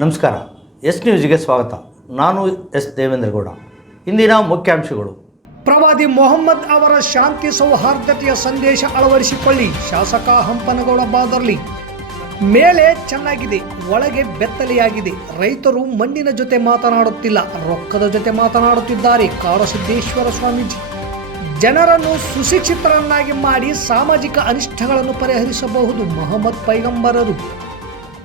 ನಮಸ್ಕಾರ. ಎಸ್ ನ್ಯೂಸ್ಗೆ ಸ್ವಾಗತ. ನಾನು ಎಸ್ ದೇವೇಂದ್ರಗೌಡ. ಇಂದಿನ ಮುಖ್ಯಾಂಶಗಳು. ಪ್ರವಾದಿ ಮೊಹಮ್ಮದ್ ಅವರ ಶಾಂತಿ ಸೌಹಾರ್ದತೆಯ ಸಂದೇಶ ಅಳವಡಿಸಿಕೊಳ್ಳಿ. ಶಾಸಕ ಹಂಪನಗೌಡ ಬಾದರ್ಲಿ. ಮೇಲೆ ಚೆನ್ನಾಗಿದೆ, ಒಳಗೆ ಬೆತ್ತಲೆಯಾಗಿದೆ. ರೈತರು ಮಣ್ಣಿನ ಜೊತೆ ಮಾತನಾಡುತ್ತಿಲ್ಲ, ರೊಕ್ಕದ ಜೊತೆ ಮಾತನಾಡುತ್ತಿದ್ದಾರೆ. ಕಾಡಸಿದ್ದೇಶ್ವರ ಸ್ವಾಮೀಜಿ. ಜನರನ್ನು ಸುಶಿಕ್ಷಿತರನ್ನಾಗಿ ಮಾಡಿ ಸಾಮಾಜಿಕ ಅನಿಷ್ಟಗಳನ್ನು ಪರಿಹರಿಸಬಹುದು. ಮೊಹಮ್ಮದ್ ಪೈಗಂಬರರು.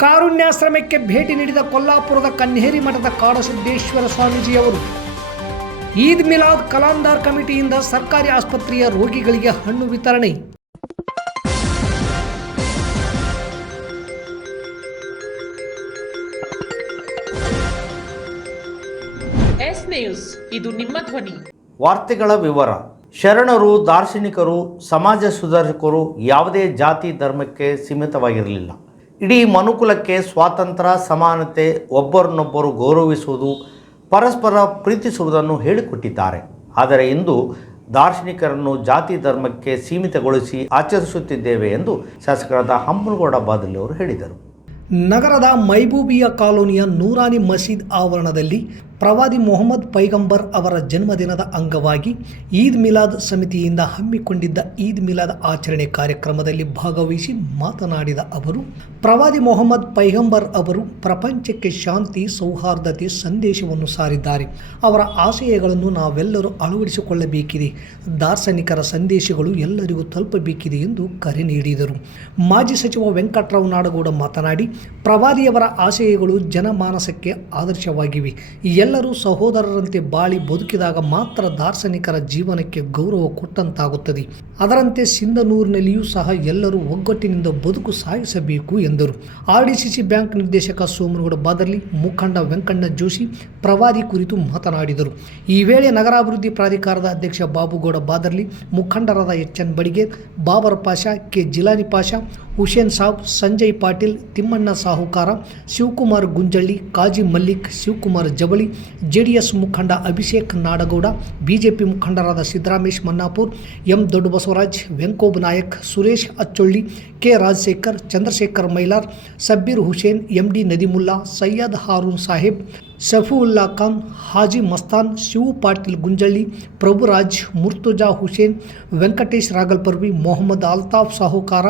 ಕಾರುಣ್ಯಾಶ್ರಮಕ್ಕೆ ಭೇಟಿ ನೀಡಿದ ಕೊಲ್ಲಾಪುರದ ಕನ್ನೇರಿ ಮಠದ ಕಾಡಸಿದ್ದೇಶ್ವರ ಸ್ವಾಮೀಜಿಯವರು ಈದ್ ಮಿಲಾದ್ ಕಲಾಂದಾರ್ ಕಮಿಟಿಯಿಂದ ಸರ್ಕಾರಿ ಆಸ್ಪತ್ರೆಯ ರೋಗಿಗಳಿಗೆ ಹಣ್ಣು ವಿತರಣೆ. ಎಸ್ ನ್ಯೂಸ್ ಇದು ನಿಮ್ಮ ಧ್ವನಿ. ವಾರ್ತೆಗಳ ವಿವರ. ಶರಣರು ದಾರ್ಶನಿಕರು ಸಮಾಜ ಸುಧಾರಕರು ಯಾವುದೇ ಜಾತಿ ಧರ್ಮಕ್ಕೆ ಸೀಮಿತವಾಗಿರಲಿಲ್ಲ. ಇಡೀ ಮನುಕುಲಕ್ಕೆ ಸ್ವಾತಂತ್ರ್ಯ, ಸಮಾನತೆ ಒಬ್ಬರನ್ನೊಬ್ಬರು ಗೌರವಿಸುವುದು, ಪರಸ್ಪರ ಪ್ರೀತಿಸುವುದನ್ನು ಹೇಳಿಕೊಟ್ಟಿದ್ದಾರೆ. ಆದರೆ ಇಂದು ದಾರ್ಶನಿಕರನ್ನು ಜಾತಿ ಧರ್ಮಕ್ಕೆ ಸೀಮಿತಗೊಳಿಸಿ ಆಚರಿಸುತ್ತಿದ್ದೇವೆ ಎಂದು ಶಾಸಕರಾದ ಹಂಪನಗೌಡ ಬಾದಲ್ಲಿ ಅವರು ಹೇಳಿದರು. ನಗರದ ಮೈಬೂಬಿಯಾ ಕಾಲೋನಿಯ ನೂರಾನಿ ಮಸೀದ್ ಆವರಣದಲ್ಲಿ ಪ್ರವಾದಿ ಮೊಹಮ್ಮದ್ ಪೈಗಂಬರ್ ಅವರ ಜನ್ಮದಿನದ ಅಂಗವಾಗಿ ಈದ್ ಮಿಲಾದ್ ಸಮಿತಿಯಿಂದ ಹಮ್ಮಿಕೊಂಡಿದ್ದ ಈದ್ ಮಿಲಾದ್ ಆಚರಣೆ ಕಾರ್ಯಕ್ರಮದಲ್ಲಿ ಭಾಗವಹಿಸಿ ಮಾತನಾಡಿದ ಅವರು, ಪ್ರವಾದಿ ಮೊಹಮ್ಮದ್ ಪೈಗಂಬರ್ ಅವರು ಪ್ರಪಂಚಕ್ಕೆ ಶಾಂತಿ, ಸೌಹಾರ್ದತೆ ಸಂದೇಶವನ್ನು ಸಾರಿದ್ದಾರೆ. ಅವರ ಆಶಯಗಳನ್ನು ನಾವೆಲ್ಲರೂ ಅಳವಡಿಸಿಕೊಳ್ಳಬೇಕಿದೆ. ದಾರ್ಶನಿಕರ ಸಂದೇಶಗಳು ಎಲ್ಲರಿಗೂ ತಲುಪಬೇಕಿದೆ ಎಂದು ಕರೆ ನೀಡಿದರು. ಮಾಜಿ ಸಚಿವ ವೆಂಕಟರಾವ್ ನಾಡಗೌಡ ಮಾತನಾಡಿ, ಪ್ರವಾದಿಯವರ ಆಶಯಗಳು ಜನಮಾನಸಕ್ಕೆ ಆದರ್ಶವಾಗಿವೆ. ಎಲ್ಲರೂ ಸಹೋದರರಂತೆ ಬಾಳಿ ಬದುಕಿದಾಗ ಮಾತ್ರ ದಾರ್ಶನಿಕರ ಜೀವನಕ್ಕೆ ಗೌರವ ಕೊಟ್ಟಂತಾಗುತ್ತದೆ. ಅದರಂತೆ ಸಿಂಧನೂರಿನಲ್ಲಿಯೂ ಸಹ ಎಲ್ಲರೂ ಒಗ್ಗಟ್ಟಿನಿಂದ ಬದುಕು ಸಾಗಿಸಬೇಕು ಎಂದರು. ಆರ್ಡಿಸಿಸಿ ಬ್ಯಾಂಕ್ ನಿರ್ದೇಶಕ ಸೋಮನಗೌಡ ಬಾದರ್ಲಿ, ಮುಖಂಡ ವೆಂಕಣ್ಣ ಜೋಶಿ ಪ್ರವಾದಿ ಕುರಿತು ಮಾತನಾಡಿದರು. ಈ ವೇಳೆ ನಗರಾಭಿವೃದ್ಧಿ ಪ್ರಾಧಿಕಾರದ ಅಧ್ಯಕ್ಷ ಬಾಬುಗೌಡ ಬಾದರ್ಲಿ, ಮುಖಂಡರಾದ H N Badige Babar Pasha, K. Jilani Pasha, Hussain Saab, Sanjay Patil, Thimmanna Sahukar, Shivakumar Gunjalli, Kazi Mallik, Shivakumar Jabali JDS ಮುಖಂಡ ಅಭಿಷೇಕ್ ನಾಡಗೌಡ, ಬಿಜೆಪಿ ಮುಖಂಡರಾದ Siddaramesh Mannapur, M Doddabasavaraj, Venkob Nayak, Suresh Achcholli, K Rajashekar, Chandrashekar Mailar, Sabbir Hussain, M D Nadimulla, Syed Haroon Saheb Safulla Khan, Haji Mastan, Shivu Patil Gunjalli Prabhuraj Murtuza Hussain, Venkatesh Ragalparvi, Mohammed Altaf Sahukar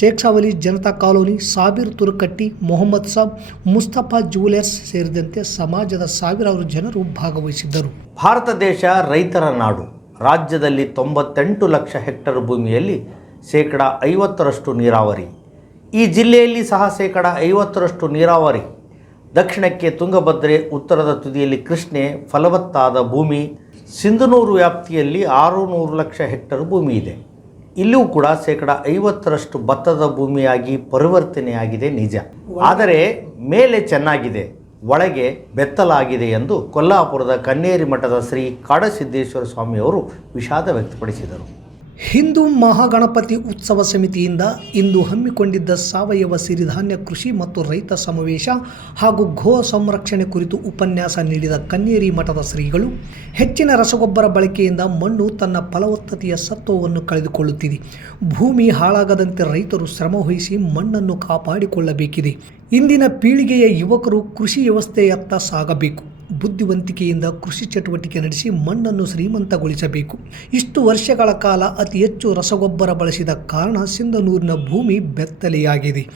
Shekhavali Janata colony, Sabir Turukatti, Mohammed Saab, Mustafa jewellers ಸೇರಿದಂತೆ ಸಮಾಜದ ಸಾವಿರಾರು ಜನರು ಭಾಗವಹಿಸಿದ್ದರು. ಭಾರತ ದೇಶ ರೈತರ ನಾಡು. ರಾಜ್ಯದಲ್ಲಿ ತೊಂಬತ್ತೆಂಟು lakh hectare ಭೂಮಿಯಲ್ಲಿ ಶೇಕಡ ಐವತ್ತರಷ್ಟು ನೀರಾವರಿ. ಈ ಜಿಲ್ಲೆಯಲ್ಲಿ ಸಹ ಶೇಕಡ ಐವತ್ತರಷ್ಟು ನೀರಾವರಿ. ದಕ್ಷಿಣಕ್ಕೆ ತುಂಗಭದ್ರೆ, ಉತ್ತರದ ತುದಿಯಲ್ಲಿ ಕೃಷ್ಣೆ, ಫಲವತ್ತಾದ ಭೂಮಿ, ಸಿಂಧನೂರು ವ್ಯಾಪ್ತಿಯಲ್ಲಿ ಆರು ನೂರು ಲಕ್ಷ ಹೆಕ್ಟರ್ ಭೂಮಿ ಇದೆ. ಇಲ್ಲಿಯೂ ಕೂಡ ಶೇಕಡ ಐವತ್ತರಷ್ಟು ಭತ್ತದ ಭೂಮಿಯಾಗಿ ಪರಿವರ್ತನೆಯಾಗಿದೆ ನಿಜ. ಆದರೆ ಮೇಲೆ ಚೆನ್ನಾಗಿದೆ, ಒಳಗೆ ಬೆತ್ತಲಾಗಿದೆ ಎಂದು ಕೊಲ್ಲಾಪುರದ ಕನ್ನೇರಿ ಮಠದ ಶ್ರೀ ಕಾಡಸಿದ್ದೇಶ್ವರ ಸ್ವಾಮಿಯವರು ವಿಷಾದ ವ್ಯಕ್ತಪಡಿಸಿದರು. ಹಿಂದೂ ಮಹಾಗಣಪತಿ ಉತ್ಸವ ಸಮಿತಿಯಿಂದ ಇಂದು ಹಮ್ಮಿಕೊಂಡಿದ್ದ ಸಾವಯವ ಸಿರಿಧಾನ್ಯ ಕೃಷಿ ಮತ್ತು ರೈತ ಸಮಾವೇಶ ಹಾಗೂ ಗೋ ಸಂರಕ್ಷಣೆ ಕುರಿತು ಉಪನ್ಯಾಸ ನೀಡಿದ ಕನ್ನೇರಿ ಮಠದ ಶ್ರೀಗಳು, ಹೆಚ್ಚಿನ ರಸಗೊಬ್ಬರ ಬಳಕೆಯಿಂದ ಮಣ್ಣು ತನ್ನ ಫಲವತ್ತತೆಯ ಸತ್ವವನ್ನು ಕಳೆದುಕೊಳ್ಳುತ್ತಿದೆ. ಭೂಮಿ ಹಾಳಾಗದಂತೆ ರೈತರು ಶ್ರಮವಹಿಸಿ ಮಣ್ಣನ್ನು ಕಾಪಾಡಿಕೊಳ್ಳಬೇಕಿದೆ. ಇಂದಿನ ಪೀಳಿಗೆಯ ಯುವಕರು ಕೃಷಿ ವ್ಯವಸ್ಥೆಯತ್ತ ಸಾಗಬೇಕು. ಬುದ್ಧಿವಂತಿಕೆಯಿಂದ ಕೃಷಿ ಚಟುವಟಿಕೆ ನಡೆಸಿ ಮಣ್ಣನ್ನು ಶ್ರೀಮಂತಗೊಳಿಸಬೇಕು. ಇಷ್ಟು ವರ್ಷಗಳ ಕಾಲ ಅತಿ ಹೆಚ್ಚು ರಸಗೊಬ್ಬರ ಬಳಸಿದ ಕಾರಣ ಸಿಂಧನೂರಿನ ಭೂಮಿ ಬೆತ್ತಲೆಯಾಗಿದೆ.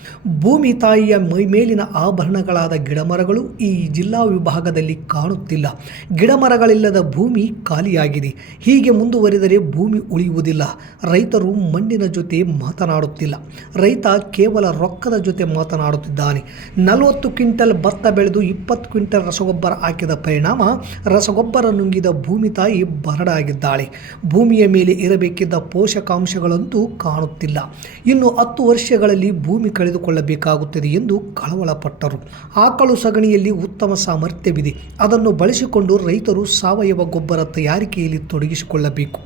ಭೂಮಿ ತಾಯಿಯ ಮೈಮೇಲಿನ ಆಭರಣಗಳಾದ ಗಿಡಮರಗಳು ಈ ಜಿಲ್ಲಾ ವಿಭಾಗದಲ್ಲಿ ಕಾಣುತ್ತಿಲ್ಲ. ಗಿಡಮರಗಳಿಲ್ಲದ ಭೂಮಿ ಖಾಲಿಯಾಗಿದೆ. ಹೀಗೆ ಮುಂದುವರಿದರೆ ಭೂಮಿ ಉಳಿಯುವುದಿಲ್ಲ. ರೈತರು ಮಣ್ಣಿನ ಜೊತೆ ಮಾತನಾಡುತ್ತಿಲ್ಲ. ರೈತ ಕೇವಲ ರೊಕ್ಕದ ಜೊತೆ ಮಾತನಾಡುತ್ತಿದ್ದಾನೆ. ನಲವತ್ತು ಕ್ವಿಂಟಲ್ ಭತ್ತ ಬೆಳೆದು ಇಪ್ಪತ್ತು ಕ್ವಿಂಟಲ್ ರಸಗೊಬ್ಬರ ಹಾಕಿದ ಪರಿಣಾಮ ರಸಗೊಬ್ಬರ ನುಂಗಿದ ಭೂಮಿ ತಾಯಿ ಬರಡಾಗಿದ್ದಾಳೆ. ಭೂಮಿಯ ಮೇಲೆ ಇರಬೇಕಿದ್ದ ಪೋಷಕಾಂಶಗಳಂತೂ ಕಾಣುತ್ತಿಲ್ಲ. ಇನ್ನು ಹತ್ತು ವರ್ಷಗಳಲ್ಲಿ ಭೂಮಿ ಕಳೆದುಕೊಳ್ಳಬೇಕಾಗುತ್ತದೆ ಎಂದು ಕಳವಳಪಟ್ಟರು. ಆಕಳು ಸಗಣಿಯಲ್ಲಿ ಉತ್ತಮ ಸಾಮರ್ಥ್ಯವಿದೆ. ಅದನ್ನು ಬಳಸಿಕೊಂಡು ರೈತರು ಸಾವಯವ ಗೊಬ್ಬರ ತಯಾರಿಕೆಯಲ್ಲಿ ತೊಡಗಿಸಿಕೊಳ್ಳಬೇಕು.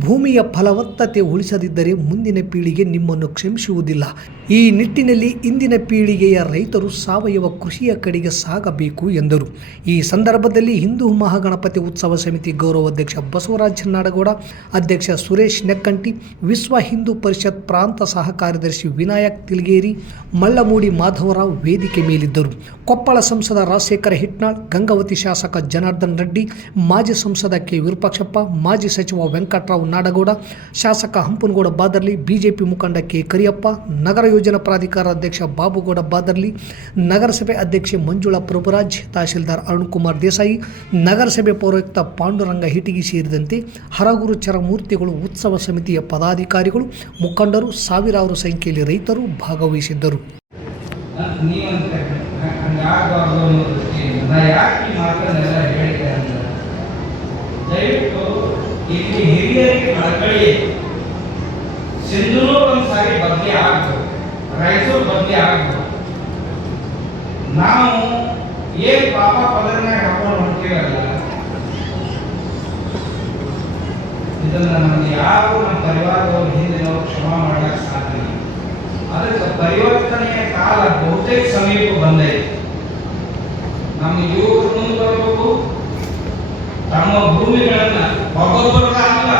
ಭೂಮಿಯ ಫಲವತ್ತತೆ ಉಳಿಸದಿದ್ದರೆ ಮುಂದಿನ ಪೀಳಿಗೆ ನಿಮ್ಮನ್ನು ಕ್ಷಮಿಸುವುದಿಲ್ಲ. ಈ ನಿಟ್ಟಿನಲ್ಲಿ ಇಂದಿನ ಪೀಳಿಗೆಯ ರೈತರು ಸಾವಯವ ಕೃಷಿಯ ಕಡೆಗೆ ಸಾಗಬೇಕು ಎಂದರು. ಈ ಸಂದರ್ಭದಲ್ಲಿ ಹಿಂದೂ ಮಹಾಗಣಪತಿ ಉತ್ಸವ ಸಮಿತಿ ಗೌರವಾಧ್ಯಕ್ಷ ಬಸವರಾಜ್ ಚನ್ನಾಡಗೌಡ ಅಧ್ಯಕ್ಷ ಸುರೇಶ್ ನೆಕ್ಕಂಟಿ, ವಿಶ್ವ ಹಿಂದೂ ಪರಿಷತ್ ಪ್ರಾಂತ ಸಹ ಕಾರ್ಯದರ್ಶಿ ವಿನಾಯಕ್ ತಿಲ್ಗೇರಿ, ಮಳ್ಳಮೂಡಿ ಮಾಧವರಾವ್ ವೇದಿಕೆ ಮೇಲಿದ್ದರು. ಕೊಪ್ಪಳ ಸಂಸದ ರಾಜಶೇಖರ ಹಿಟ್ನಾಳ್, ಗಂಗಾವತಿ ಶಾಸಕ ಜನಾರ್ದನ್ ರೆಡ್ಡಿ, ಮಾಜಿ ಸಂಸದ ಕೆ ವಿರೂಪಾಕ್ಷಪ್ಪ, ಮಾಜಿ ಸಚಿವ ವೆಂಕಟರಾವ್ ನಾಡಗೌಡ, ಶಾಸಕ ಹಂಪನಗೌಡ ಬಾದರ್ಲಿ, ಬಿಜೆಪಿ ಮುಖಂಡ ಕೆ ಕರಿಯಪ್ಪ, ನಗರ ಯೋಜನಾ ಪ್ರಾಧಿಕಾರ ಅಧ್ಯಕ್ಷ ಬಾಬುಗೌಡ ಬಾದರ್ಲಿ, ನಗರಸಭೆ ಅಧ್ಯಕ್ಷೆ ಮಂಜುಳಾ ಪ್ರಭುರಾಜ್, ತಹಶೀಲ್ದಾರ್ ಅರುಣ್ಕುಮಾರ್ ದೇಸಾಯಿ ನಗರಸಭೆ ಪೌರಯುಕ್ತ ಪಾಂಡುರಂಗ ಹಿಟಿಗಿ ಸೇರಿದಂತೆ ಹರಗುರು ಚರಮೂರ್ತಿಗಳು ಉತ್ಸವ ಸಮಿತಿಯ ಪದಾಧಿಕಾರಿಗಳು, ಮುಖಂಡರು, ಸಾವಿರಾರು ಸಂಖ್ಯೆಯಲ್ಲಿ ರೈತರು ಭಾಗವಹಿಸಿದ್ದರು. ಇಲ್ಲಿ ಆಗ್ಬೋದು ಆಗ್ಬೋದು ನಾವು ಏನ್ ಪಾಪ ಪದರನ್ಯಾಗ ಹಾಕೊಂಡು ಹೊಂಟೀವಲ್ಲ ಇದನ್ನ ನಮ್ಗೆ ಯಾರು ನಮ್ಮ ಪರಿವಾರದವ್ರ ಹಿಂದಿನವ್ರು ಕ್ಷಮಾ ಮಾಡಕ್ ಸಾಧ್ಯ ಅದಕ್ಕೆ ಪರಿವರ್ತನೆಯ ಕಾಲ ಬಹುತೇಕ ಸಮೀಪ ಬಂದೈತೆ ನಮ್ಮ ಯುವಕರು ಮುಂದೆ ಬರಬೇಕು. ತಮ್ಮ ಭೂಮಿಗಳನ್ನ ಒಬ್ಬೊಬ್ಬರ ಅಲ್ಲ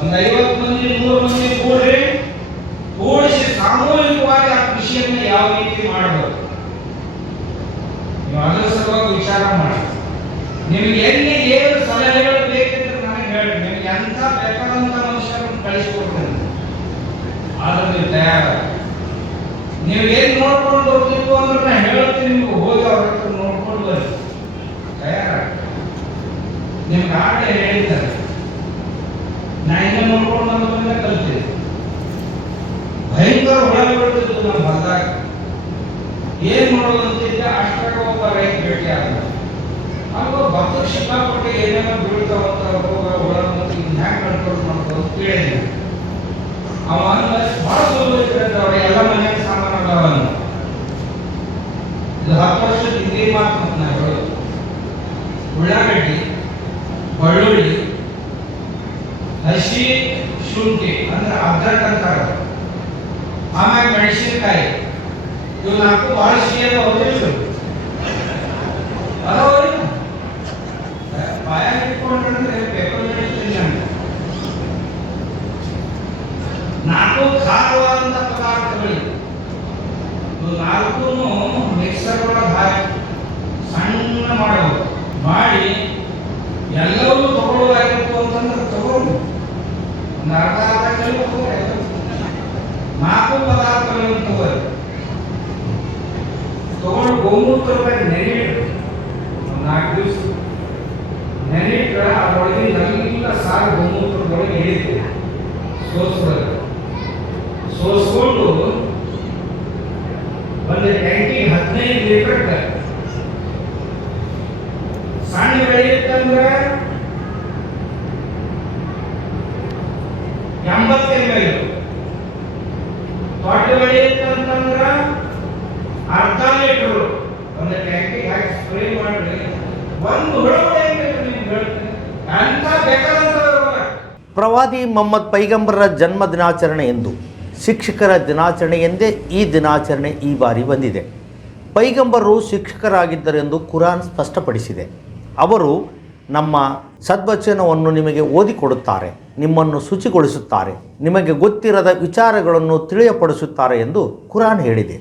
ಒಂದ್ ಐವತ್ತು ಮಂದಿ, ನೂರು ಮಂದಿ ಕೂಡ್ರಿ ಕೂಡಿಸಿ ಸಾಮೂಹಿಕವಾಗಿ ಆ ಕೃಷಿಯನ್ನ ಯಾವ ರೀತಿ ಮಾಡಬೇಕು ಅದರ ವಿಚಾರ ಮಾಡಿ. ನಿಮ್ಗೆ ಎಲ್ಲಿ ಏನು ಸಲಹೆಗಳು ಬೇಕಿದ್ರೆ ನನಗೆ ಹೇಳಿ. ನಿಮ್ಗೆ ಎಂಥ ಬೇಕಾದಂಥ ಮನುಷ್ಯರನ್ನು ಕಳಿಸ್ಕೊಡ್ತೇನೆ. ಆದ್ರೆ ನೀವು ತಯಾರ ನೀವು ಏನ್ ನೋಡ್ಕೊಂಡು ಹೋಗ್ತಿತ್ತು ಅಂದ್ರೆ ನಾ ಹೇಳ್ತೀನಿ ನಿಮ್ಗೆ. ಹೋಗಿ ಅವ್ರ ಹತ್ರ ನೋಡ್ಕೊಂಡು ಬರ್ರಿ ತಯಾರ ನಿಮ್ಗೆ ಆಗಲೇ ಹೇಳಿದ್ದಾರೆ. ನಾ ಇನ್ನೂ ನೋಡ್ಕೊಂಡು ಬಂದ ಕಲ್ತೀನಿ. ಭಯಂಕರ ಹೊಳೆ ಬಿಡ್ತಿತ್ತು ನಮ್ಮ ಹೊಲದಾಗ. ಏನ್ ಮಾಡೋದು ಅಂತಿದ್ದೆ ಅಷ್ಟಾಗ ಒಬ್ಬ ರೈತ ಭೇಟಿ ಆದ ಅಲ್ವ ಭತ್ತಕ್ಕೆ ಸಿಕ್ಕಾಪಟ್ಟೆ ಏನೇನೋ ಬೀಳ್ತಾವಂತ ರೋಗ ಹುಳ ಮತ್ತು ಇದನ್ನ ಹ್ಯಾಂಗ್ ಕಂಟ್ರೋಲ್ ಮಾಡ್ಬೋದು ಕೇಳಿದ್ವಿ ಅವ ಅಂದ ಬಹಳ ಸುಲಭ ಇರ್ತದೆ ಅವ್ರ ಎಲ್ಲ ಮನೆಯ ಸಾಮಾನು ಅದಾವ ಇದು ಹತ್ತು ವರ್ಷದ ಹಿಂದಿನ ಮಾತು ಅಂತ ನಾ ಹೇಳೋದು ಉಳ್ಳಾಗಡ್ಡಿ ಬೆಳ್ಳುಳ್ಳಿ ಹಸಿ ಶುಂಠಿ ಅಂದ್ರೆ ಅದ್ರಕ್ ಅಂತಾರ ಆಮ್ಯಾಗ ಮೆಣಸಿನಕಾಯಿ ಇವು ನಾಲ್ಕು ಬಹಳ ಸಿಹಿ ಅದಾವ ಅದಾವ ಬಾಯ ಇಟ್ಕೊಂಡ್ರೆ ಪೇಪರ್ ಮೆಡಿಸಿನ್ ಅಂತ ನಾಲ್ಕು ಖಾರವಾದಂಥ ಪದಾರ್ಥಗಳಿವೆ ಇವು ನಾಲ್ಕು ಮಿಕ್ಸರ್ ಒಳಗೆ ಹಾಕಿ ಸಣ್ಣ ಮಾಡಬೇಕು ಮಾಡಿ ಎಲ್ಲವೂ ತಗೊಳ್ಳೋದಾಗಿತ್ತು ಅಂತಂದ್ರೆ ತಗೊಂಡು ಒಂದು ಅರ್ಧ ಅರ್ಧ ಕಿಲೋ ತಗೊಳ್ಳಿ ನಾಲ್ಕು ಪದಾರ್ಥಗಳನ್ನು ತಗೋರಿ ತಗೊಂಡು ಗೋಮೂತ್ರ ನೆನೆಯಿಟ್ಟು ಒಂದು ನಾಲ್ಕು ದಿವಸ ನೆನೆಯಿಟ್ರೆ ಅದರೊಳಗೆ ಎಲ್ಲ ಸಾರು ಗೋಮೂತ್ರದೊಳಗೆ ಹೇಳಿದ್ದೆ ಸೋಸ್ಬೇಕು ಸೋಸ್ಕೊಂಡು ಒಂದು ಟ್ಯಾಂಕಿ ಹದಿನೈದು ಲೀಟರ್ ಸಣ್ಣ ಬೆಳೆಯುತ್ತಂದ್ರೆ ಎಂಬತ್ತು ಎಂ ಎಲ್ ದೊಡ್ಡ ಬೆಳೆಯುತ್ತಂತಂದ್ರೆ ಅರ್ಧ ಲೀಟರ್. ಒಂದು ಟ್ಯಾಂಕಿಗೆ ಹಾಕಿ ಸ್ಪ್ರೇ ಮಾಡಿ ಪ್ರವಾದಿ ಮೊಹಮ್ಮದ್ ಪೈಗಂಬರರ ಜನ್ಮ ದಿನಾಚರಣೆ ಎಂದು, ಶಿಕ್ಷಕರ ದಿನಾಚರಣೆ ಎಂದೇ ಈ ದಿನಾಚರಣೆ ಈ ಬಾರಿ ಬಂದಿದೆ. ಪೈಗಂಬರರು ಶಿಕ್ಷಕರಾಗಿದ್ದರೆಂದು ಕುರಾನ್ ಸ್ಪಷ್ಟಪಡಿಸಿದೆ. ಅವರು ನಮ್ಮ ಸದ್ವಚನವನ್ನು ನಿಮಗೆ ಓದಿಕೊಡುತ್ತಾರೆ, ನಿಮ್ಮನ್ನು ಶುಚಿಗೊಳಿಸುತ್ತಾರೆ, ನಿಮಗೆ ಗೊತ್ತಿರದ ವಿಚಾರಗಳನ್ನು ತಿಳಿಯಪಡಿಸುತ್ತಾರೆ ಎಂದು ಕುರಾನ್ ಹೇಳಿದೆ.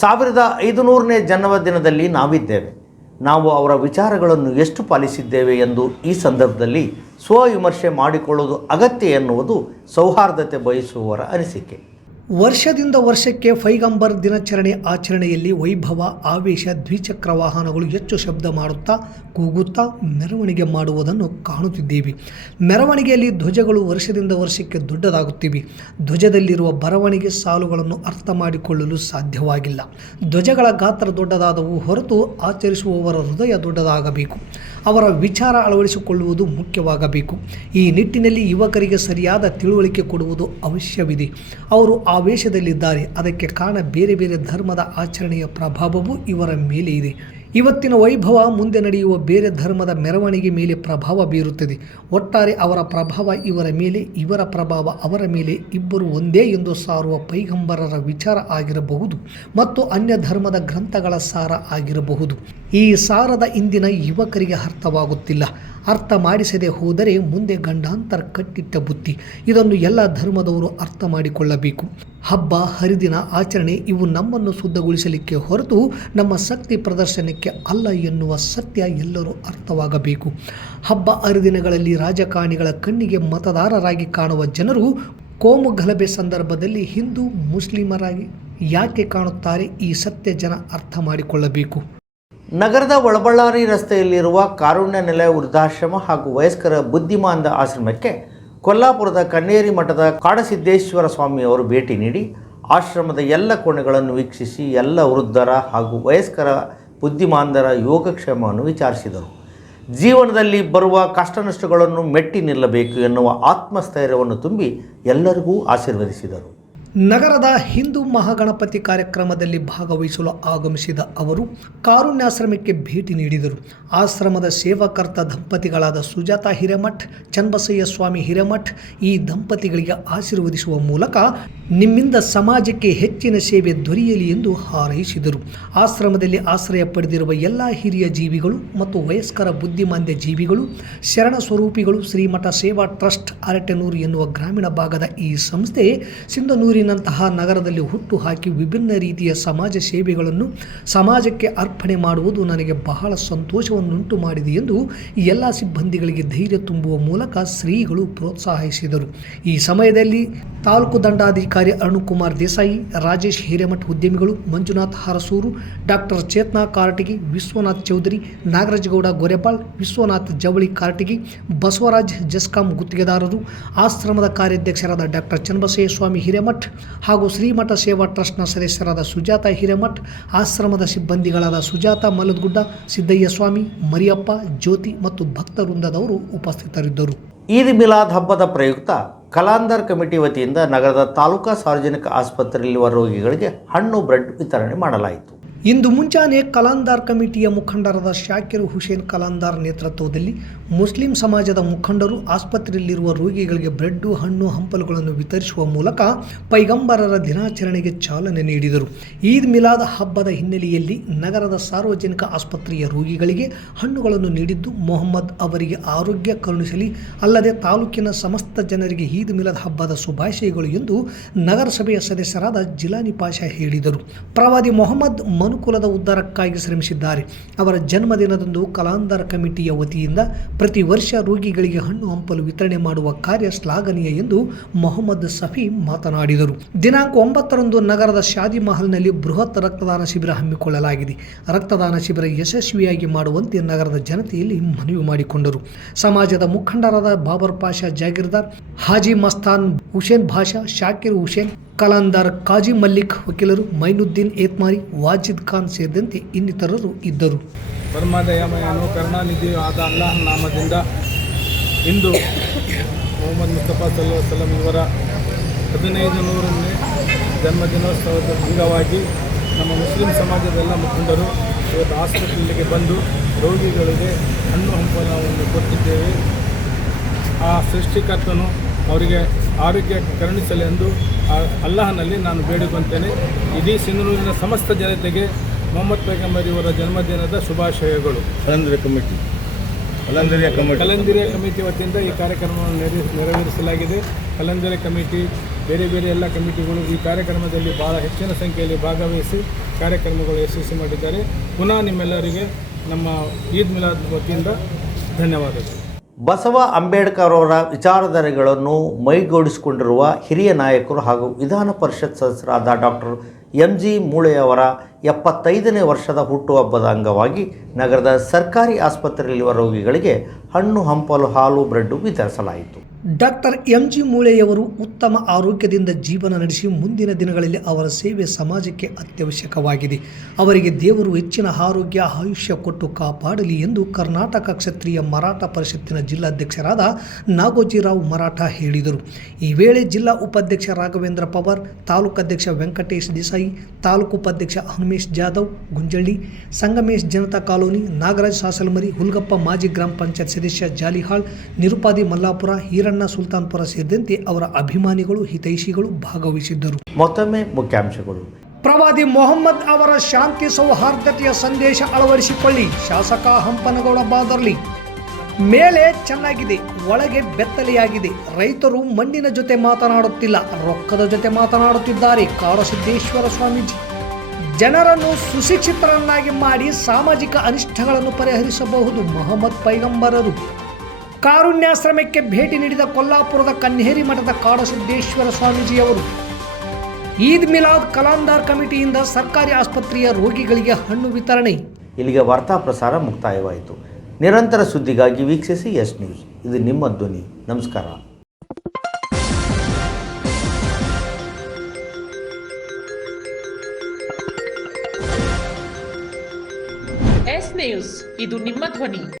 ಸಾವಿರದ ಐದುನೂರನೇ ಜನ್ಮದಿನದಲ್ಲಿ ನಾವಿದ್ದೇವೆ. ನಾವು ಅವರ ವಿಚಾರಗಳನ್ನು ಎಷ್ಟು ಪಾಲಿಸಿದ್ದೇವೆ ಎಂದು ಈ ಸಂದರ್ಭದಲ್ಲಿ ಸ್ವವಿಮರ್ಶೆ ಮಾಡಿಕೊಳ್ಳುವುದು ಅಗತ್ಯ ಎನ್ನುವುದು ಸೌಹಾರ್ದತೆ ಬಯಸುವವರ ಅನಿಸಿಕೆ. ವರ್ಷದಿಂದ ವರ್ಷಕ್ಕೆ ಫೈಗಂಬರ್ ದಿನಾಚರಣೆ ಆಚರಣೆಯಲ್ಲಿ ವೈಭವ, ಆವೇಶ, ದ್ವಿಚಕ್ರ ವಾಹನಗಳು ಹೆಚ್ಚು ಶಬ್ದ ಮಾಡುತ್ತಾ, ಕೂಗುತ್ತಾ ಮೆರವಣಿಗೆ ಮಾಡುವುದನ್ನು ಕಾಣುತ್ತಿದ್ದೀವಿ. ಮೆರವಣಿಗೆಯಲ್ಲಿ ಧ್ವಜಗಳು ವರ್ಷದಿಂದ ವರ್ಷಕ್ಕೆ ದೊಡ್ಡದಾಗುತ್ತಿವೆ. ಧ್ವಜದಲ್ಲಿರುವ ಬರವಣಿಗೆ ಸಾಲುಗಳನ್ನು ಅರ್ಥ ಮಾಡಿಕೊಳ್ಳಲು ಸಾಧ್ಯವಾಗಿಲ್ಲ. ಧ್ವಜಗಳ ಗಾತ್ರ ದೊಡ್ಡದಾದವು ಹೊರತು ಆಚರಿಸುವವರ ಹೃದಯ ದೊಡ್ಡದಾಗಬೇಕು. ಅವರ ವಿಚಾರ ಅಳವಡಿಸಿಕೊಳ್ಳುವುದು ಮುಖ್ಯವಾಗಬೇಕು. ಈ ನಿಟ್ಟಿನಲ್ಲಿ ಯುವಕರಿಗೆ ಸರಿಯಾದ ತಿಳುವಳಿಕೆ ಕೊಡುವುದು ಅವಶ್ಯವಿದೆ. ಅವರು ಆವೇಶದಲ್ಲಿದ್ದಾರೆ. ಅದಕ್ಕೆ ಕಾರಣ ಬೇರೆ ಬೇರೆ ಧರ್ಮದ ಆಚರಣೆಯ ಪ್ರಭಾವವೂ ಇವರ ಮೇಲೆ ಇದೆ. ಇವತ್ತಿನ ವೈಭವ ಮುಂದೆ ನಡೆಯುವ ಬೇರೆ ಧರ್ಮದ ಮೆರವಣಿಗೆ ಮೇಲೆ ಪ್ರಭಾವ ಬೀರುತ್ತದೆ. ಒಟ್ಟಾರೆ ಅವರ ಪ್ರಭಾವ ಇವರ ಮೇಲೆ, ಇವರ ಪ್ರಭಾವ ಅವರ ಮೇಲೆ ಇಬ್ಬರು ಒಂದೇ ಎಂದು ಸಾರುವ ಪೈಗಂಬರರ ವಿಚಾರ ಆಗಿರಬಹುದು ಮತ್ತು ಅನ್ಯ ಧರ್ಮದ ಗ್ರಂಥಗಳ ಸಾರ ಆಗಿರಬಹುದು. ಈ ಸಾರದ ಇಂದಿನ ಯುವಕರಿಗೆ ಅರ್ಥವಾಗುತ್ತಿಲ್ಲ. ಅರ್ಥ ಮಾಡಿಸದೆ ಹೋದರೆ ಮುಂದೆ ಗಂಡಾಂತರ ಕಟ್ಟಿಟ್ಟ ಬುದ್ಧಿ. ಇದನ್ನು ಎಲ್ಲ ಧರ್ಮದವರು ಅರ್ಥ ಮಾಡಿಕೊಳ್ಳಬೇಕು. ಹಬ್ಬ, ಹರಿದಿನ, ಆಚರಣೆ ಇವು ನಮ್ಮನ್ನು ಶುದ್ಧಗೊಳಿಸಲಿಕ್ಕೆ ಹೊರತು ನಮ್ಮ ಶಕ್ತಿ ಪ್ರದರ್ಶನಕ್ಕೆ ಅಲ್ಲ ಎನ್ನುವ ಸತ್ಯ ಎಲ್ಲರೂ ಅರ್ಥವಾಗಬೇಕು. ಹಬ್ಬ ಹರಿದಿನಗಳಲ್ಲಿ ರಾಜಕಾರಣಿಗಳ ಕಣ್ಣಿಗೆ ಮತದಾರರಾಗಿ ಕಾಣುವ ಜನರು ಕೋಮು ಗಲಭೆ ಸಂದರ್ಭದಲ್ಲಿ ಹಿಂದೂ ಮುಸ್ಲಿಮರಾಗಿ ಯಾಕೆ ಕಾಣುತ್ತಾರೆ ಈ ಸತ್ಯ ಜನ ಅರ್ಥ ಮಾಡಿಕೊಳ್ಳಬೇಕು. ನಗರದ ಒಳಬಳ್ಳಾರಿ ರಸ್ತೆಯಲ್ಲಿರುವ ಕಾರುಣ್ಯ ನೆಲೆ ವೃದ್ಧಾಶ್ರಮ ಹಾಗೂ ವಯಸ್ಕರ ಬುದ್ಧಿಮಾಂದ ಆಶ್ರಮಕ್ಕೆ ಕೊಲ್ಲಾಪುರದ ಕಣ್ಣೇರಿ ಮಠದ ಕಾಡಸಿದ್ದೇಶ್ವರ ಸ್ವಾಮಿಯವರು ಭೇಟಿ ನೀಡಿ ಆಶ್ರಮದ ಎಲ್ಲ ಕೋಣೆಗಳನ್ನು ವೀಕ್ಷಿಸಿ ಎಲ್ಲ ವೃದ್ಧರ ಹಾಗೂ ವಯಸ್ಕರ ಬುದ್ಧಿಮಾಂದರ ಯೋಗಕ್ಷೇಮವನ್ನು ವಿಚಾರಿಸಿದರು. ಜೀವನದಲ್ಲಿ ಬರುವ ಕಷ್ಟನಷ್ಟಗಳನ್ನು ಮೆಟ್ಟಿ ನಿಲ್ಲಬೇಕು ಎನ್ನುವ ಆತ್ಮಸ್ಥೈರ್ಯವನ್ನು ತುಂಬಿ ಎಲ್ಲರಿಗೂ ಆಶೀರ್ವದಿಸಿದರು. ನಗರದ ಹಿಂದೂ ಮಹಾಗಣಪತಿ ಕಾರ್ಯಕ್ರಮದಲ್ಲಿ ಭಾಗವಹಿಸಲು ಆಗಮಿಸಿದ ಅವರು ಕಾರುಣ್ಯಾಶ್ರಮಕ್ಕೆ ಭೇಟಿ ನೀಡಿದರು. ಆಶ್ರಮದ ಸೇವಾಕರ್ತ ದಂಪತಿಗಳಾದ ಸುಜಾತ ಹಿರೇಮಠ್, ಚನ್ನಬಸಯ್ಯ ಸ್ವಾಮಿ ಹಿರೇಮಠ್ ಈ ದಂಪತಿಗಳಿಗೆ ಆಶೀರ್ವದಿಸುವ ಮೂಲಕ ನಿಮ್ಮಿಂದ ಸಮಾಜಕ್ಕೆ ಹೆಚ್ಚಿನ ಸೇವೆ ದೊರೆಯಲಿ ಎಂದು ಹಾರೈಸಿದರು. ಆಶ್ರಮದಲ್ಲಿ ಆಶ್ರಯ ಪಡೆದಿರುವ ಎಲ್ಲ ಹಿರಿಯ ಜೀವಿಗಳು ಮತ್ತು ವಯಸ್ಕರ ಬುದ್ಧಿಮಾಂದ್ಯ ಜೀವಿಗಳು, ಶರಣ ಸ್ವರೂಪಿಗಳು ಶ್ರೀಮಠ ಸೇವಾ ಟ್ರಸ್ಟ್ ಅರಟೆನೂರು ಎನ್ನುವ ಗ್ರಾಮೀಣ ಭಾಗದ ಈ ಸಂಸ್ಥೆ ಸಿಂಧನೂರಿನಂತಹ ನಗರದಲ್ಲಿ ಹುಟ್ಟು ಹಾಕಿ ವಿಭಿನ್ನ ರೀತಿಯ ಸಮಾಜ ಸೇವೆಗಳನ್ನು ಸಮಾಜಕ್ಕೆ ಅರ್ಪಣೆ ಮಾಡುವುದು ನನಗೆ ಬಹಳ ಸಂತೋಷವನ್ನುಂಟು ಮಾಡಿದೆ ಎಂದು ಎಲ್ಲ ಸಿಬ್ಬಂದಿಗಳಿಗೆ ಧೈರ್ಯ ತುಂಬುವ ಮೂಲಕ ಶ್ರೀಗಳು ಪ್ರೋತ್ಸಾಹಿಸಿದರು. ಈ ಸಮಯದಲ್ಲಿ ತಾಲೂಕು ದಂಡಾಧಿಕಾರಿ ಅರುಣ್ಕುಮಾರ್ ದೇಸಾಯಿ, ರಾಜೇಶ್ ಹಿರೇಮಠ್ ಉದ್ಯಮಿಗಳು ಮಂಜುನಾಥ್ ಹರಸೂರು, ಡಾಕ್ಟರ್ ಚೇತನಾ ಕಾರಟಗಿ, ವಿಶ್ವನಾಥ್ ಚೌಧರಿ, ನಾಗರಾಜಗೌಡ ಗೊರೆಪಾಳ್ ವಿಶ್ವನಾಥ್ ಜವಳಿ ಕಾರಟಗಿ, ಬಸವರಾಜ್ ಜಸ್ಕಾಂ ಗುತ್ತಿಗೆದಾರರು, ಆಶ್ರಮದ ಕಾರ್ಯಾಧ್ಯಕ್ಷರಾದ ಡಾಕ್ಟರ್ ಚನ್ನಬಸಯ್ಯ ಸ್ವಾಮಿ ಹಿರೇಮಠ್ ಹಾಗೂ ಶ್ರೀಮಠ ಸೇವಾ ಟ್ರಸ್ಟ್ನ ಸದಸ್ಯರಾದ ಸುಜಾತ ಹಿರೇಮಠ್, ಆಶ್ರಮದ ಸಿಬ್ಬಂದಿಗಳಾದ ಸುಜಾತ ಮಲದ್ಗುಡ್ಡ ಸಿದ್ದಯ್ಯ ಸ್ವಾಮಿ ಮರಿಯಪ್ಪ, ಜ್ಯೋತಿ ಮತ್ತು ಭಕ್ತ ವೃಂದದವರು ಉಪಸ್ಥಿತರಿದ್ದರು. ಈದ್ ಮಿಲಾದ್ ಹಬ್ಬದ ಪ್ರಯುಕ್ತ ಕಲಾಂದರ್ ಕಮಿಟಿ ವತಿಯಿಂದ ನಗರದ ತಾಲೂಕಾ ಸಾರ್ವಜನಿಕ ಆಸ್ಪತ್ರೆಯಲ್ಲಿರುವ ರೋಗಿಗಳಿಗೆ ಹಣ್ಣು, ಬ್ರೆಡ್ ವಿತರಣೆ ಮಾಡಲಾಯಿತು. ಇಂದು ಮುಂಜಾನೆ ಕಲಾಂದಾರ್ ಕಮಿಟಿಯ ಮುಖಂಡರಾದ ಶಾಕಿರ್ ಹುಸೇನ್ ಕಲಾಂದಾರ್ ನೇತೃತ್ವದಲ್ಲಿ ಮುಸ್ಲಿಂ ಸಮಾಜದ ಮುಖಂಡರು ಆಸ್ಪತ್ರೆಯಲ್ಲಿರುವ ರೋಗಿಗಳಿಗೆ ಬ್ರೆಡ್ಡು, ಹಣ್ಣು, ಹಂಪಲುಗಳನ್ನು ವಿತರಿಸುವ ಮೂಲಕ ಪೈಗಂಬರರ ದಿನಾಚರಣೆಗೆ ಚಾಲನೆ ನೀಡಿದರು. ಈದ್ ಮಿಲಾದ್ ಹಬ್ಬದ ಹಿನ್ನೆಲೆಯಲ್ಲಿ ನಗರದ ಸಾರ್ವಜನಿಕ ಆಸ್ಪತ್ರೆಯ ರೋಗಿಗಳಿಗೆ ಹಣ್ಣುಗಳನ್ನು ನೀಡಿದ್ದು, ಮೊಹಮ್ಮದ್ ಅವರಿಗೆ ಆರೋಗ್ಯ ಕರುಣಿಸಲಿ, ಅಲ್ಲದೆ ತಾಲೂಕಿನ ಸಮಸ್ತ ಜನರಿಗೆ ಈದ್ ಮಿಲಾದ್ ಹಬ್ಬದ ಶುಭಾಶಯಗಳು ಎಂದು ನಗರಸಭೆಯ ಸದಸ್ಯರಾದ ಜಿಲಾನಿ ಪಾಷಾ ಹೇಳಿದರು. ಪ್ರವಾದಿ ಮೊಹಮ್ಮದ್ ಮನುಕುಲದ ಉದ್ಧಾರಕ್ಕಾಗಿ ಶ್ರಮಿಸಿದ್ದಾರೆ. ಅವರ ಜನ್ಮದಿನದಂದು ಕಲಾಂಧರ ಕಮಿಟಿಯ ವತಿಯಿಂದ ಪ್ರತಿ ವರ್ಷ ರೋಗಿಗಳಿಗೆ ಹಣ್ಣು ಹಂಪಲು ವಿತರಣೆ ಮಾಡುವ ಕಾರ್ಯ ಶ್ಲಾಘನೀಯ ಎಂದು ಮೊಹಮ್ಮದ್ ಸಫಿ ಮಾತನಾಡಿದರು. ದಿನಾಂಕ ಒಂಬತ್ತರಂದು ನಗರದ ಶಾದಿ ಮಹಲ್ನಲ್ಲಿ ಬೃಹತ್ ರಕ್ತದಾನ ಶಿಬಿರ ಹಮ್ಮಿಕೊಳ್ಳಲಾಗಿದೆ. ರಕ್ತದಾನ ಶಿಬಿರ ಯಶಸ್ವಿಯಾಗಿ ಮಾಡುವಂತೆ ನಗರದ ಜನತೆಯಲ್ಲಿ ಮನವಿ ಮಾಡಿಕೊಂಡರು. ಸಮಾಜದ ಮುಖಂಡರಾದ ಬಾಬರ್ ಪಾಷಾ, ಜಾಗೀರ್ದಾರ್ ಹಾಜಿ ಮಸ್ತಾನ್, ಹುಸೇನ್ ಭಾಷಾ, ಶಾಕಿರ್ ಹುಸೇನ್ ಕಲಾಂದಾರ್ ಕಾಜಿ ಮಲ್ಲಿಕ್, ವಕೀಲರು ಮೈನುದ್ದೀನ್ ಏತ್ಮಾರಿ, ವಾಜಿದ್ ಖಾನ್ ಸೇರಿದಂತೆ ಇನ್ನಿತರರು ಇದ್ದರು. ಪರಮಾದಯಮಯನು ಕರುಣಾನಿಧಿಯೂ ಆದ ಅಲ್ಲಾಹ್ ನಾಮದಿಂದ ಇಂದು ಮೊಹಮ್ಮದ್ ಮುಸ್ತಫಾ ಸಲ್ಲಾ ವಸಲಂ ಇವರ ಹದಿನೈದು ನೂರನೇ ಜನ್ಮದಿನೋತ್ಸವದ ಅಂಗವಾಗಿ ನಮ್ಮ ಮುಸ್ಲಿಂ ಸಮಾಜದೆಲ್ಲ ಮುಖಂಡರು ಇವತ್ತು ಆಸ್ಪತ್ರೆಗೆ ಬಂದು ರೋಗಿಗಳಿಗೆ ಹಣ್ಣು ಹಂಪಲವನ್ನು ಕೊಟ್ಟಿದ್ದೇವೆ. ಆ ಸೃಷ್ಟಿಕರ್ತನು ಅವರಿಗೆ ಆರೋಗ್ಯ ಕರುಣಿಸಲಿ ಎಂದು ಆ ಅಲ್ಲಾಹನಲ್ಲಿ ನಾನು ಬೇಡಿಕೊಂತೇನೆ. ಇಡೀ ಸಿಂಧನೂರಿನ ಸಮಸ್ತ ಜನತೆಗೆ ಮೊಹಮ್ಮದ್ ಪೈಗಂಬರ್ ಇವರ ಜನ್ಮದಿನದ ಶುಭಾಶಯಗಳು. Kalandari committee. Kalandiriya committee. Kalandiriya committee ವತಿಯಿಂದ ಈ ಕಾರ್ಯಕ್ರಮವನ್ನು ನೆರವೇ- ನೆರವೇರಿಸಲಾಗಿದೆ. ಕಲಂದಿರಿಯ ಕಮಿಟಿ ಬೇರೆ ಬೇರೆ ಎಲ್ಲ ಕಮಿಟಿಗಳು ಈ ಕಾರ್ಯಕ್ರಮದಲ್ಲಿ ಬಹಳ ಹೆಚ್ಚಿನ ಸಂಖ್ಯೆಯಲ್ಲಿ ಭಾಗವಹಿಸಿ ಕಾರ್ಯಕ್ರಮಗಳು ಯಶಸ್ವಿ ಮಾಡಿದ್ದಾರೆ. ಪುನಃ ನಿಮ್ಮೆಲ್ಲರಿಗೆ ನಮ್ಮ ಈದ್ ಮಿಲಾದ್ ವತಿಯಿಂದ ಧನ್ಯವಾದಗಳು. ಬಸವ ಅಂಬೇಡ್ಕರ್ ಅವರ ವಿಚಾರಧಾರೆಗಳನ್ನು ಮೈಗೂಡಿಸಿಕೊಂಡಿರುವ ಹಿರಿಯ ನಾಯಕರು ಹಾಗೂ ವಿಧಾನ ಪರಿಷತ್ ಸದಸ್ಯರಾದ ಡಾಕ್ಟರ್ ಎಂ ಜಿ ಮೂಳೆಯವರ ಎಪ್ಪತ್ತೈದನೇ ವರ್ಷದ ಹುಟ್ಟುಹಬ್ಬದ ಅಂಗವಾಗಿ ನಗರದ ಸರ್ಕಾರಿ ಆಸ್ಪತ್ರೆಯಲ್ಲಿರುವ ರೋಗಿಗಳಿಗೆ ಹಣ್ಣು, ಹಂಪಲು, ಹಾಲು, ಬ್ರೆಡ್ಡು ವಿತರಿಸಲಾಯಿತು. ಡಾಕ್ಟರ್ ಎಂ ಜಿ ಮೂಳೆಯವರು ಉತ್ತಮ ಆರೋಗ್ಯದಿಂದ ಜೀವನ ನಡೆಸಿ ಮುಂದಿನ ದಿನಗಳಲ್ಲಿ ಅವರ ಸೇವೆ ಸಮಾಜಕ್ಕೆ ಅತ್ಯವಶ್ಯಕವಾಗಿದೆ. ಅವರಿಗೆ ದೇವರು ಹೆಚ್ಚಿನ ಆರೋಗ್ಯ, ಆಯುಷ್ಯ ಕೊಟ್ಟು ಕಾಪಾಡಲಿ ಎಂದು ಕರ್ನಾಟಕ ಕ್ಷತ್ರಿಯ ಮರಾಠ ಪರಿಷತ್ತಿನ ಜಿಲ್ಲಾಧ್ಯಕ್ಷರಾದ ನಾಗೋಜಿರಾವ್ ಮರಾಠ ಹೇಳಿದರು. ಈ ವೇಳೆ ಜಿಲ್ಲಾ ಉಪಾಧ್ಯಕ್ಷ ರಾಘವೇಂದ್ರ ಪವಾರ್, ತಾಲೂಕು ಅಧ್ಯಕ್ಷ ವೆಂಕಟೇಶ್ ದೇಸಾಯಿ, ತಾಲೂಕು ಉಪಾಧ್ಯಕ್ಷ ಹನುಮೇಶ್ ಜಾಧವ್, ಗುಂಜಳ್ಳಿ, ಸಂಗಮೇಶ್ ಜನತಾ ಕಾಲೋನಿ, ನಾಗರಾಜ್ ಸಾಸಲಮರಿ, ಹುಲ್ಗಪ್ಪ ಮಾಜಿ ಗ್ರಾಮ ಪಂಚಾಯತ್ ಸದಸ್ಯ ಜಾಲಿಹಾಳ್, ನಿರುಪಾದಿ ಮಲ್ಲಾಪುರ ಈರಣ್ಣ ಸುಲ್ತಾನ್ಪುರ ಸೇರಿದಂತೆ ಅವರ ಅಭಿಮಾನಿಗಳು ಹಿತೈಷಿಗಳು ಭಾಗವಹಿಸಿದ್ದರು. ಮತ್ತೊಮ್ಮೆ ಮುಖ್ಯಾಂಶಗಳು. ಪ್ರವಾದಿ ಮೊಹಮ್ಮದ್ ಅವರ ಶಾಂತಿ ಸೌಹಾರ್ದತೆಯ ಸಂದೇಶ ಅಳವಡಿಸಿಕೊಳ್ಳಿ. ಶಾಸಕ ಹಂಪನಗೌಡ ಬಾದರ್ಲಿ ಮೇಲೆ ಚೆನ್ನಾಗಿದೆ ಒಳಗೆ ಬೆತ್ತಲೆಯಾಗಿದೆ. ರೈತರು ಮಣ್ಣಿನ ಜೊತೆ ಮಾತನಾಡುತ್ತಿಲ್ಲ ರೊಕ್ಕದ ಜೊತೆ ಮಾತನಾಡುತ್ತಿದ್ದಾರೆ. ಕಾಡಸಿದ್ದೇಶ್ವರ ಸ್ವಾಮೀಜಿ ಜನರನ್ನು ಸುಶಿಕ್ಷಿತರನ್ನಾಗಿ ಮಾಡಿ ಸಾಮಾಜಿಕ ಅನಿಷ್ಟಗಳನ್ನು ಪರಿಹರಿಸಬಹುದು. ಮೊಹಮ್ಮದ್ ಪೈಗಂಬರರು ಕಾರುಣ್ಯಾಶ್ರಮಕ್ಕೆ ಭೇಟಿ ನೀಡಿದ ಕೊಲ್ಲಾಪುರದ ಕನ್ನೇರಿ ಮಠದ ಕಾಡಸಿದ್ದೇಶ್ವರ ಸ್ವಾಮೀಜಿಯವರು ಈದ್ ಮಿಲಾದ್ ಕಲಾಂದಾರ್ ಕಮಿಟಿಯಿಂದ ಸರ್ಕಾರಿ ಆಸ್ಪತ್ರೆಯ ರೋಗಿಗಳಿಗೆ ಹಣ್ಣು ವಿತರಣೆ. ಇಲ್ಲಿಗೆ ವಾರ್ತಾ ಪ್ರಸಾರ ಮುಕ್ತಾಯವಾಯಿತು. ನಿರಂತರ ಸುದ್ದಿಗಾಗಿ ವೀಕ್ಷಿಸಿ ಎಸ್ ನ್ಯೂಸ್. ಇದು ನಿಮ್ಮ ಧ್ವನಿ. ನಮಸ್ಕಾರ. ಎಸ್ ನ್ಯೂಸ್ ಇದು ನಿಮ್ಮ ಧ್ವನಿ.